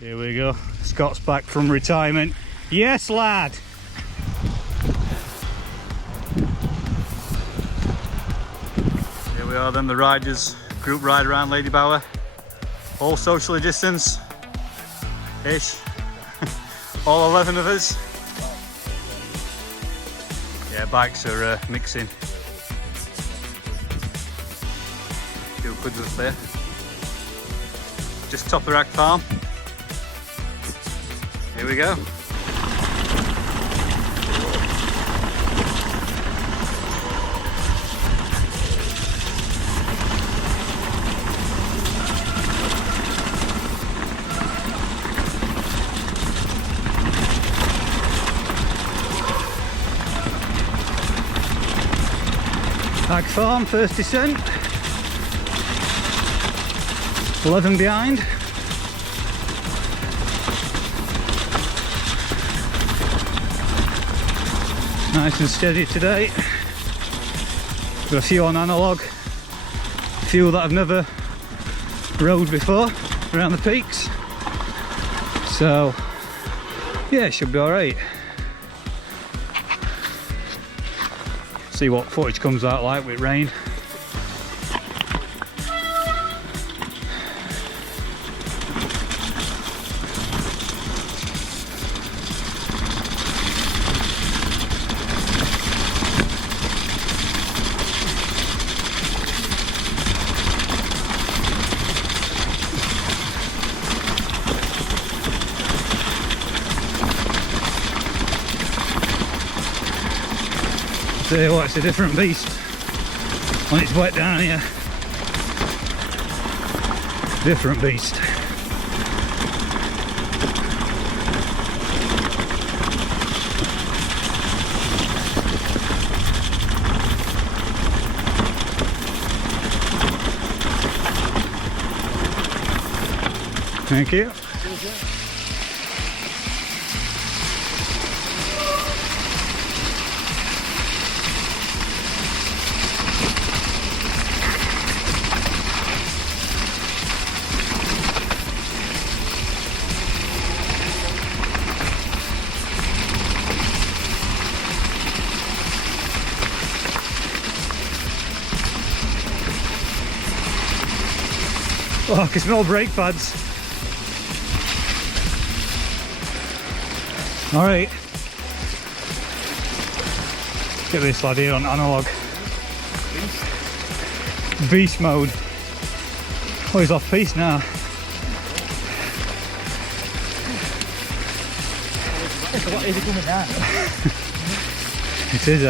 Here we go. Scott's back from retirement. Yes, lad. Here we are then, the riders, group ride around Ladybower. All socially distance-ish. All 11 of us. Yeah, bikes are mixing. Few quids up there. Just top of the rack farm. Here we go. Ag farm, first descent. 11 behind. Nice and steady today. Got a few on analogue, a few that I've never rode before around the peaks. So yeah, it should be alright. See what footage comes out like with rain. Tell you what, it's a different beast when it's wet down here. Different beast. Thank you. Oh, I can smell brake pads. Alright. Get this lad here on analogue. Beast mode. Oh, he's off piste now. What is it coming down? It is,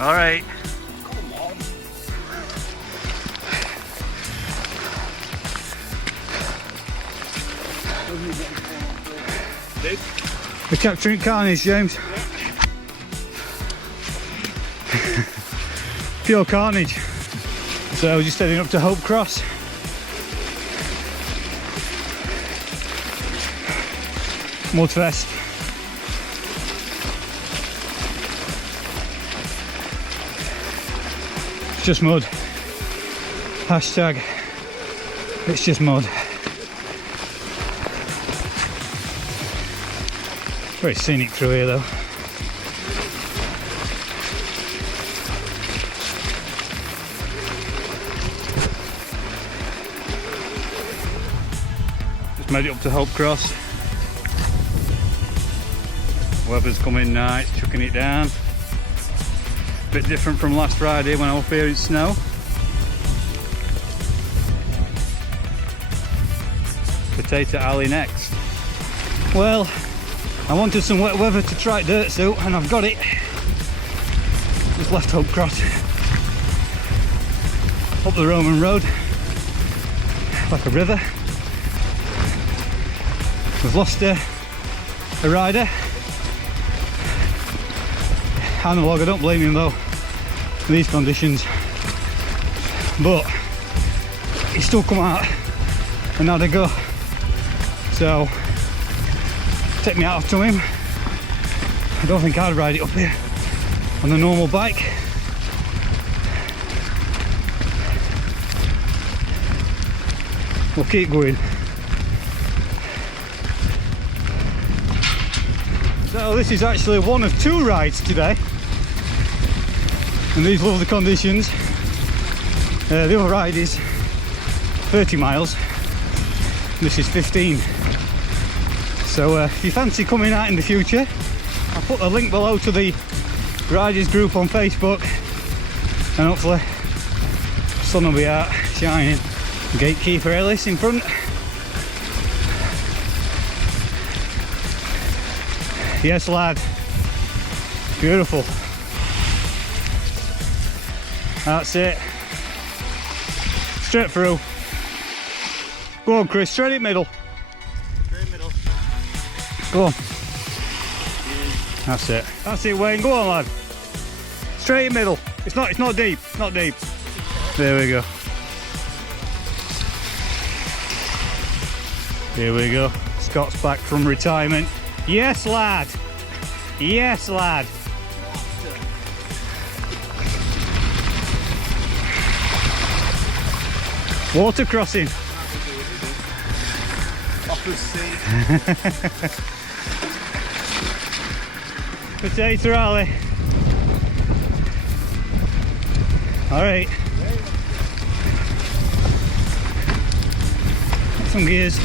All right. We're capturing carnage, James. Pure carnage. So we're just heading up to Hope Cross. Mudfest. It's just mud. Hashtag it's just mud. Very scenic through here though. Just made it up to Hope Cross. Weather's coming now, it's chucking it down. Bit different from last Friday when I was up here in snow. Potato Alley next. Well, I wanted some wet weather to try dirt suit and I've got it. Just left Hope Cross. Up the Roman Road. Like a river. We've lost a rider. Analog, I don't blame him though. In these conditions, but he still come out and had a go. So take me out to him. I don't think I'd ride it up here on a normal bike. We'll keep going. So this is actually one of two rides today, and these lovely conditions. The other ride is 30 miles, this is 15. So if you fancy coming out in the future, I'll put a link below to the riders group on Facebook, and hopefully the sun will be out shining. Gatekeeper Ellis in front. Yes lad, beautiful. That's it, straight through. Go on Chris, straight in middle. Straight middle. Go on. That's it Wayne, go on lad. Straight in middle. It's not deep, not deep. There we go. Here we go. Scott's back from retirement. Yes lad. Yes lad. Water crossing. Potato rally. Alright. Some gears.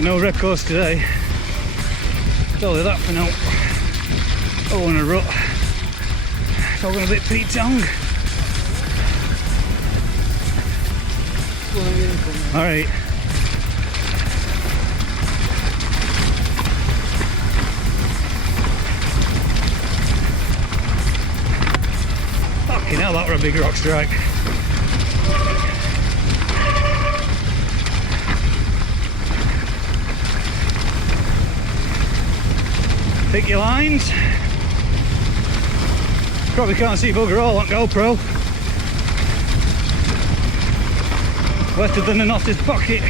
No records today. It's only that for now. Oh, in a rut. It's all going a bit Pete tongue. Alright. Fucking hell, that were a big rock strike. Pick your lines. Probably can't see bugger all on GoPro. Wetter than an otter's pocket.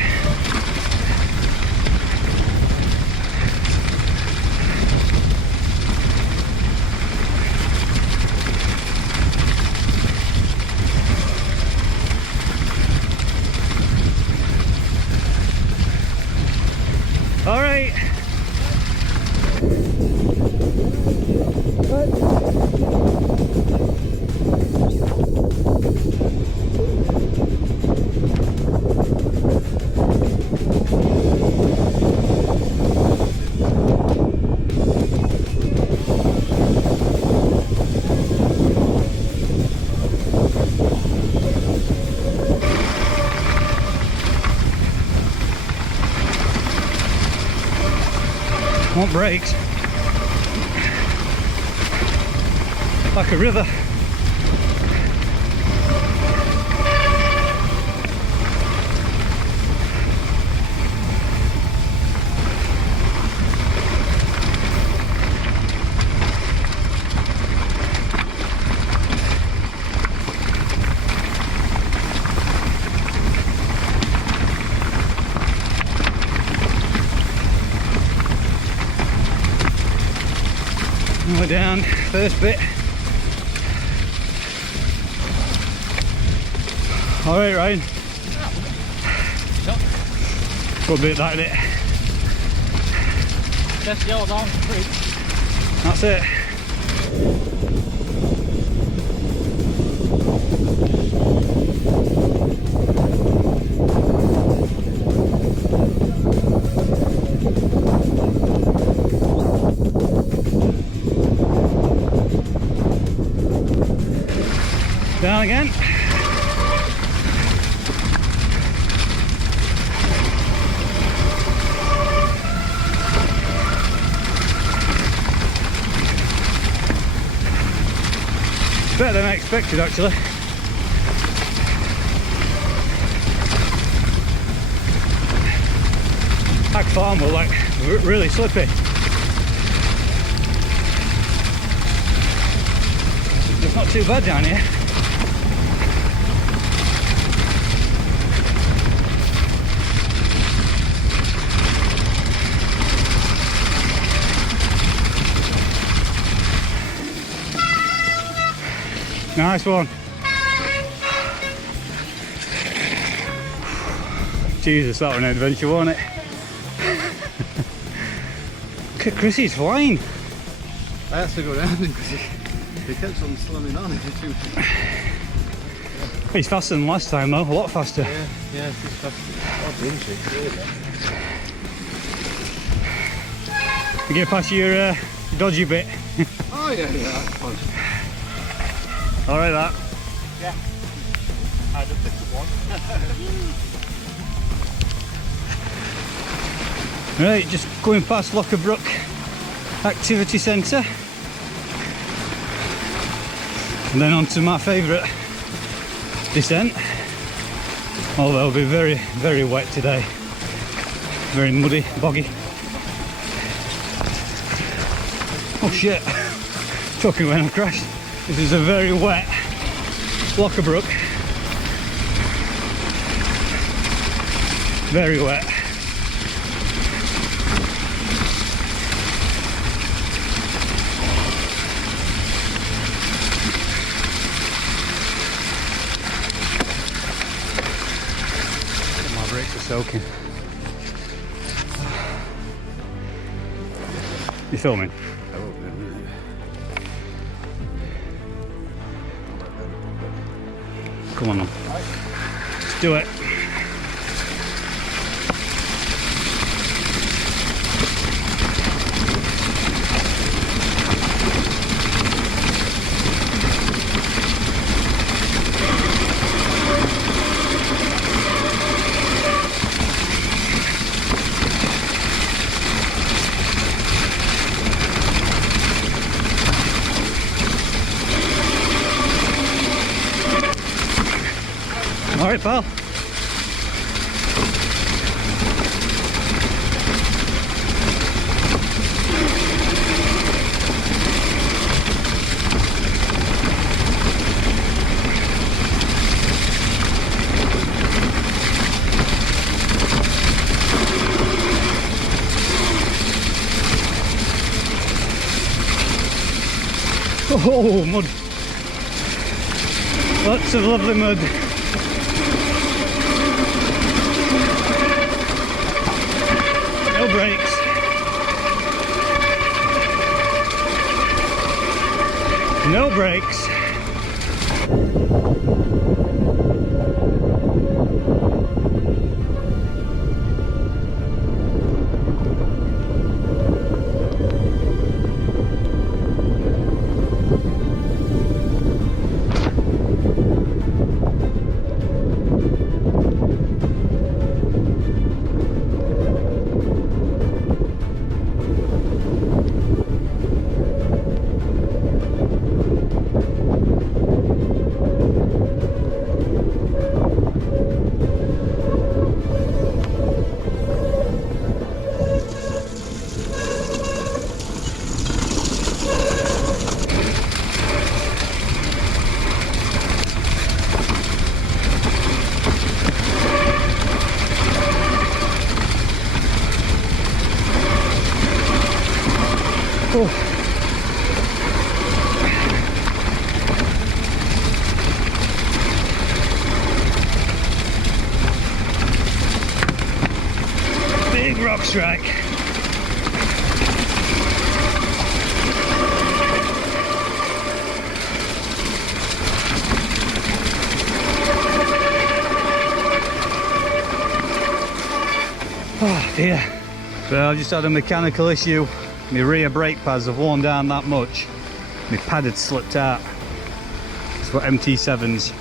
All right. Want brakes. Like a river. We're down, first bit. Alright Ryan. Good bit that bit. Just yellow down the creek. That's it. Down again. Better than I expected actually. Ag farm were like really slippy. it's not too bad down here. Nice one. Jesus, that was an adventure, wasn't it? Look at Chrissy's flying. I had to go down because he kept on slamming on. He's faster than last time though, a lot faster. Yeah, he's faster. Oh, You get past your dodgy bit. oh yeah, that's fun. Alright that. Yeah. I just did one. Right, just going past Lockerbrooke Activity Centre. And then on to my favourite descent. Although it'll be very, very wet today. Very muddy, boggy. Oh shit! Talking when I crashed. This is a very wet Lockerbrooke. Very wet. My brakes are soaking. You filming? Come on then. Let's do it. All right, pal. Oh, mud. Lots of lovely mud. No brakes. No brakes. Oh. Big rock strike. Oh dear. Well, I just had a mechanical issue. My rear brake pads have worn down that much. My pad had slipped out. It's what MT7's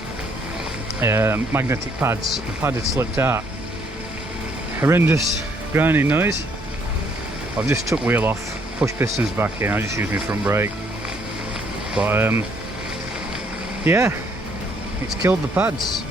magnetic pads. The pad had slipped out. Horrendous grinding noise. I've just took wheel off, pushed pistons back in. I just used my front brake. But yeah, it's killed the pads.